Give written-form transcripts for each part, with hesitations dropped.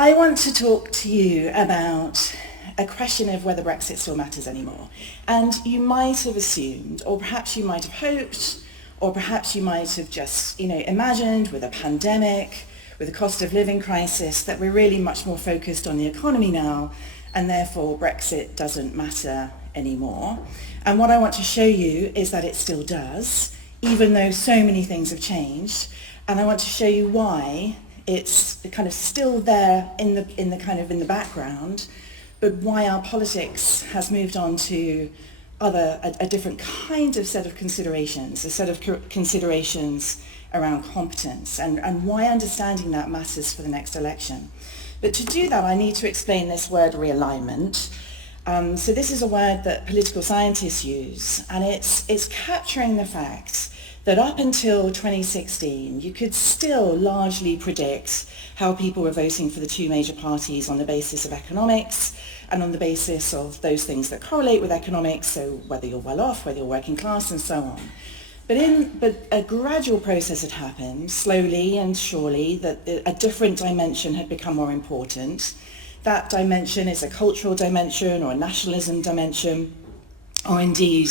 I want to talk to you about a question of whether Brexit still matters anymore. And you might have assumed, or perhaps you might have hoped, or perhaps you might have just, imagined with a pandemic, with a cost of living crisis, that we're really much more focused on the economy now, and therefore Brexit doesn't matter anymore. And what I want to show you is that it still does, even though so many things have changed. And I want to show you why it's kind of still there in the background, but why our politics has moved on to a different kind of set of considerations, a set of considerations around competence, and why understanding that matters for the next election. But to do that, I need to explain this word realignment. So this is a word that political scientists use, and it's capturing the fact that up until 2016, you could still largely predict how people were voting for the two major parties on the basis of economics and on the basis of those things that correlate with economics, so whether you're well off, whether you're working class, and so on. But a gradual process had happened, slowly and surely, that a different dimension had become more important. That dimension is a cultural dimension or a nationalism dimension, or indeed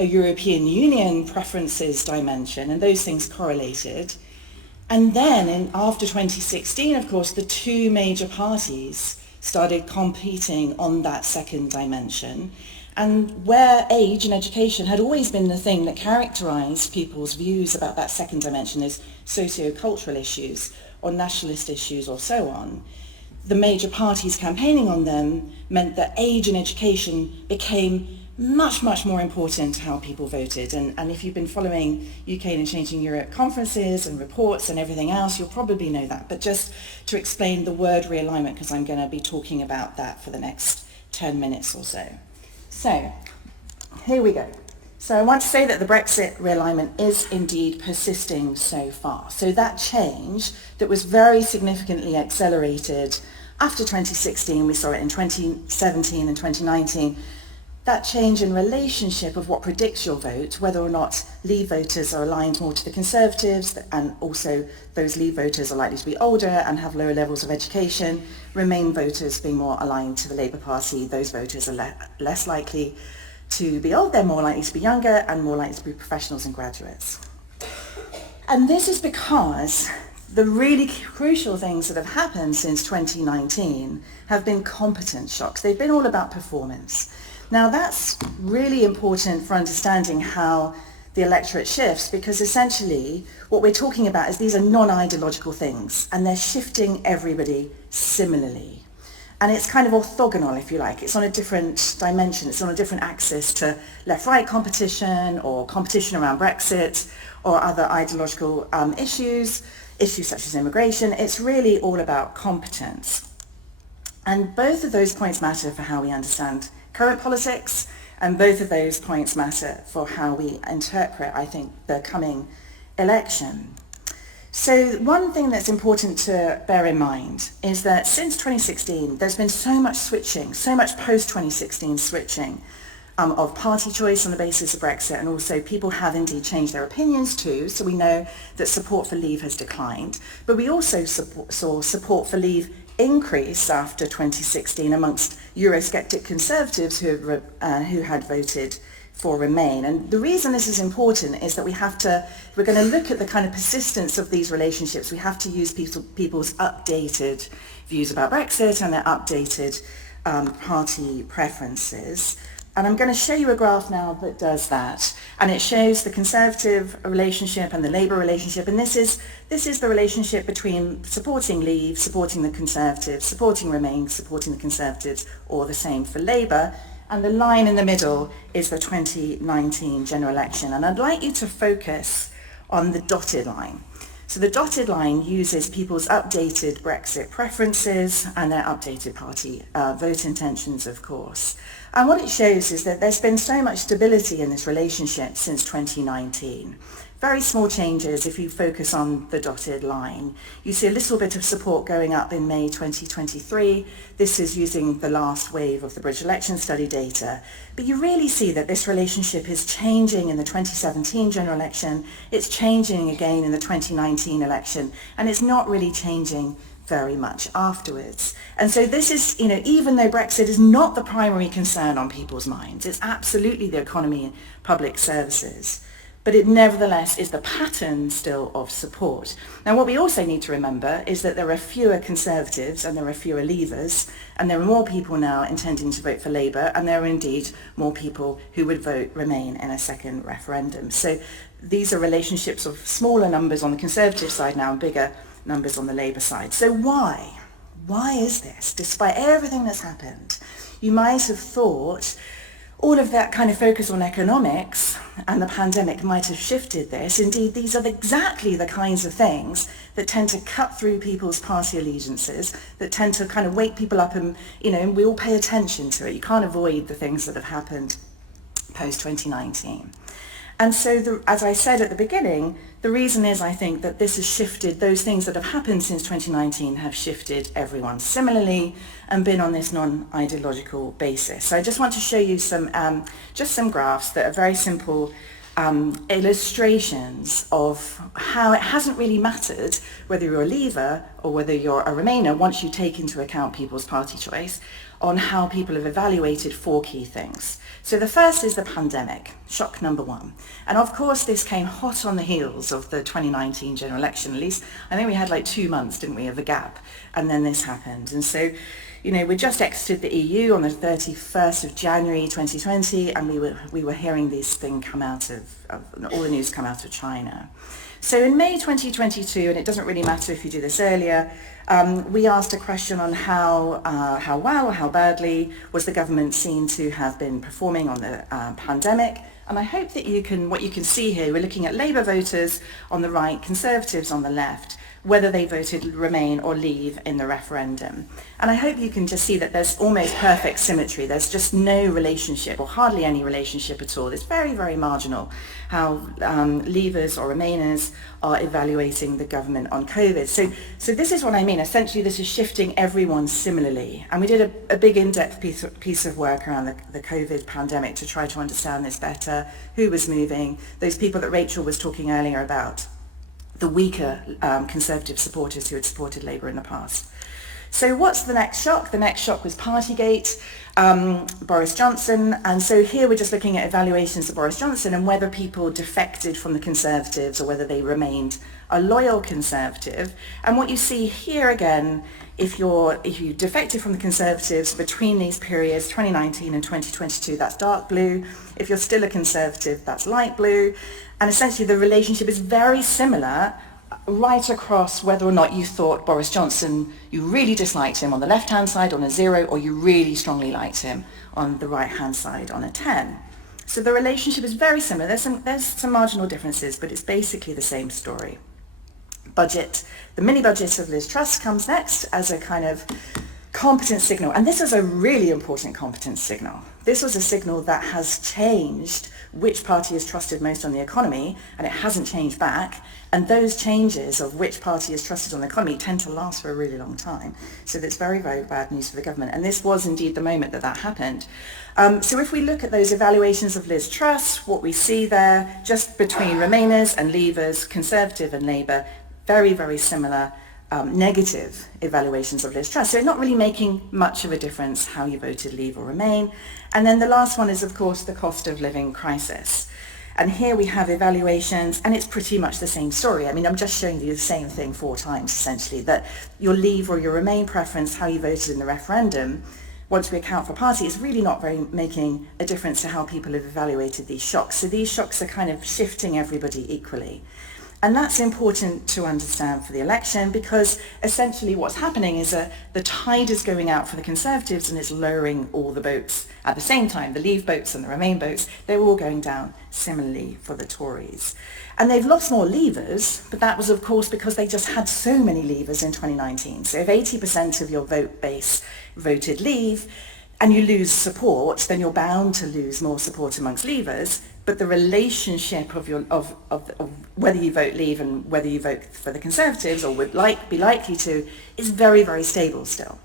a European Union preferences dimension, and those things correlated. And then after 2016, of course, the two major parties started competing on that second dimension, and where age and education had always been the thing that characterized people's views about that second dimension, those socio-cultural issues or nationalist issues or so on, the major parties campaigning on them meant that age and education became much, much more important to how people voted. And if you've been following UKiCE Europe conferences and reports and everything else, you'll probably know that. But just to explain the word realignment, because I'm going to be talking about that for the next 10 minutes or so. So, here we go. So I want to say that the Brexit realignment is indeed persisting so far. So that change that was very significantly accelerated after 2016, we saw it in 2017 and 2019, that change in relationship of what predicts your vote, whether or not Leave voters are aligned more to the Conservatives, and also those Leave voters are likely to be older and have lower levels of education, Remain voters being more aligned to the Labour Party, those voters are less likely to be old, they're more likely to be younger and more likely to be professionals and graduates. And this is because the really crucial things that have happened since 2019 have been competence shocks. They've been all about performance. Now that's really important for understanding how the electorate shifts, because essentially what we're talking about is these are non-ideological things and they're shifting everybody similarly. And it's kind of orthogonal, if you like. It's on a different dimension. It's on a different axis to left-right competition or competition around Brexit or other ideological issues such as immigration. It's really all about competence. And both of those points matter for how we understand current politics, and both of those points matter for how we interpret, I think, the coming election. So one thing that's important to bear in mind is that since 2016, there's been so much switching, so much post-2016 switching of party choice on the basis of Brexit, and also people have indeed changed their opinions too, so we know that support for Leave has declined, but we also saw support for Leave increase after 2016 amongst Eurosceptic Conservatives who had voted for Remain. And the reason this is important is that we're going to look at the kind of persistence of these relationships. We have to use people's updated views about Brexit and their updated party preferences. And I'm going to show you a graph now that does that. And it shows the Conservative relationship and the Labour relationship. And this is the relationship between supporting Leave, supporting the Conservatives, supporting Remain, supporting the Conservatives, or the same for Labour. And the line in the middle is the 2019 general election. And I'd like you to focus on the dotted line. So the dotted line uses people's updated Brexit preferences and their updated party vote intentions, of course. And what it shows is that there's been so much stability in this relationship since 2019. Very small changes if you focus on the dotted line. You see a little bit of support going up in May 2023. This is using the last wave of the British election study data. But you really see that this relationship is changing in the 2017 general election. It's changing again in the 2019 election. And it's not really changing very much afterwards. And so this is, even though Brexit is not the primary concern on people's minds, it's absolutely the economy and public services, but it nevertheless is the pattern still of support. Now, what we also need to remember is that there are fewer Conservatives and there are fewer Leavers, and there are more people now intending to vote for Labour, and there are indeed more people who would vote Remain in a second referendum. So these are relationships of smaller numbers on the Conservative side now and bigger numbers on the Labour side. So why? Why is this? Despite everything that's happened, you might have thought all of that kind of focus on economics and the pandemic might have shifted this. Indeed, these are exactly the kinds of things that tend to cut through people's party allegiances, that tend to kind of wake people up and, we all pay attention to it. You can't avoid the things that have happened post-2019. And so, as I said at the beginning, the reason is, I think, that this has shifted, those things that have happened since 2019 have shifted everyone similarly and been on this non-ideological basis. So I just want to show you some graphs that are very simple illustrations of how it hasn't really mattered whether you're a Leaver or whether you're a Remainer, once you take into account people's party choice, on how people have evaluated 4 key things. So the first is the pandemic, shock number 1. And of course this came hot on the heels of the 2019 general election. At least I think we had like 2 months, didn't we, of a gap, and then this happened. And so, we just exited the EU on the 31st of January 2020, and we were hearing this thing come out of all the news come out of China. So in May 2022, and it doesn't really matter if you do this earlier, we asked a question on how well or how badly was the government seen to have been performing on the pandemic. And I hope that what you can see here, we're looking at Labour voters on the right, Conservatives on the left, whether they voted Remain or Leave in the referendum. And I hope you can just see that there's almost perfect symmetry. There's just no relationship, or hardly any relationship at all. It's very, very marginal how Leavers or Remainers are evaluating the government on COVID. So this is what I mean. Essentially, this is shifting everyone similarly. And we did a big in-depth piece of work around the COVID pandemic to try to understand this better, who was moving, those people that Rachel was talking earlier about, the weaker Conservative supporters who had supported Labour in the past. So what's the next shock? The next shock was Partygate, Boris Johnson, and so here we're just looking at evaluations of Boris Johnson and whether people defected from the Conservatives or whether they remained a loyal Conservative. And what you see here again, if you defected from the Conservatives between these periods, 2019 and 2022, that's dark blue. If you're still a Conservative, that's light blue. And essentially the relationship is very similar right across whether or not you thought Boris Johnson, you really disliked him on the left-hand side on a 0, or you really strongly liked him on the right-hand side on a 10. So the relationship is very similar. There's some marginal differences, but it's basically the same story. Budget. The mini-budget of Liz Truss comes next as a kind of competence signal. And this is a really important competence signal. This was a signal that has changed which party is trusted most on the economy, and it hasn't changed back. And those changes of which party is trusted on the economy tend to last for a really long time. So that's very, very bad news for the government. And this was indeed the moment that happened. So if we look at those evaluations of Liz Truss, what we see there, just between Remainers and Leavers, Conservative and Labour, very, very similar negative evaluations of Liz Truss. So not really making much of a difference how you voted Leave or Remain. And then the last one is, of course, the cost of living crisis. And here we have evaluations, and it's pretty much the same story. I mean, I'm just showing you the same thing 4 times, essentially, that your Leave or your Remain preference, how you voted in the referendum, once we account for party, is really not very making a difference to how people have evaluated these shocks. So these shocks are kind of shifting everybody equally. And that's important to understand for the election, because essentially what's happening is that the tide is going out for the Conservatives and it's lowering all the boats at the same time. The Leave boats and the Remain boats, they're all going down similarly for the Tories. And they've lost more Leavers, but that was of course because they just had so many Leavers in 2019. So if 80% of your vote base voted Leave, and you lose support, then you're bound to lose more support amongst Leavers. But the relationship of whether you vote Leave and whether you vote for the Conservatives, or would be likely to, is very, very stable still.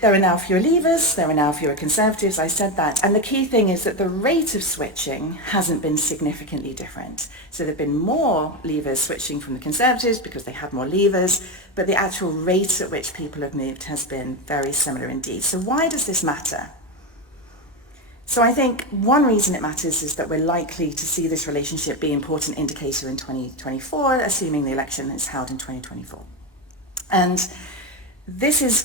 There are now fewer Leavers, there are now fewer Conservatives, I said that, and the key thing is that the rate of switching hasn't been significantly different. So there have been more Leavers switching from the Conservatives because they had more Leavers, but the actual rate at which people have moved has been very similar indeed. So why does this matter? So I think one reason it matters is that we're likely to see this relationship be an important indicator in 2024, assuming the election is held in 2024. And this is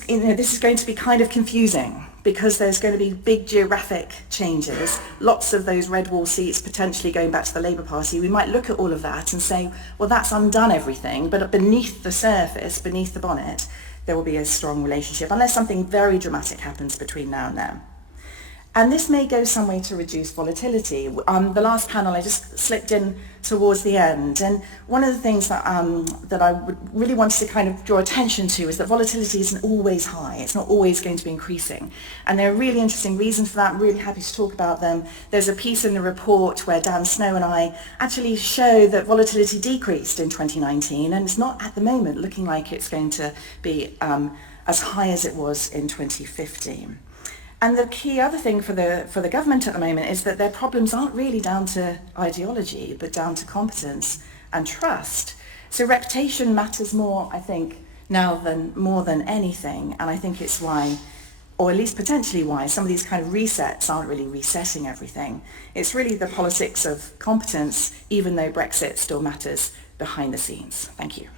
going to be kind of confusing because there's going to be big geographic changes, lots of those red wall seats potentially going back to the Labour Party. We might look at all of that and say, well, that's undone everything, but beneath the surface, beneath the bonnet, there will be a strong relationship, unless something very dramatic happens between now and then. And this may go some way to reduce volatility. The last panel I just slipped in towards the end, and one of the things that I really wanted to kind of draw attention to is that volatility isn't always high. It's not always going to be increasing. And there are really interesting reasons for that. I'm really happy to talk about them. There's a piece in the report where Dan Snow and I actually show that volatility decreased in 2019, and it's not at the moment looking like it's going to be as high as it was in 2015. And the key other thing for the government at the moment is that their problems aren't really down to ideology, but down to competence and trust. So reputation matters more, I think, now more than anything. And I think it's why, or at least potentially why, some of these kind of resets aren't really resetting everything. It's really the politics of competence, even though Brexit still matters behind the scenes. Thank you.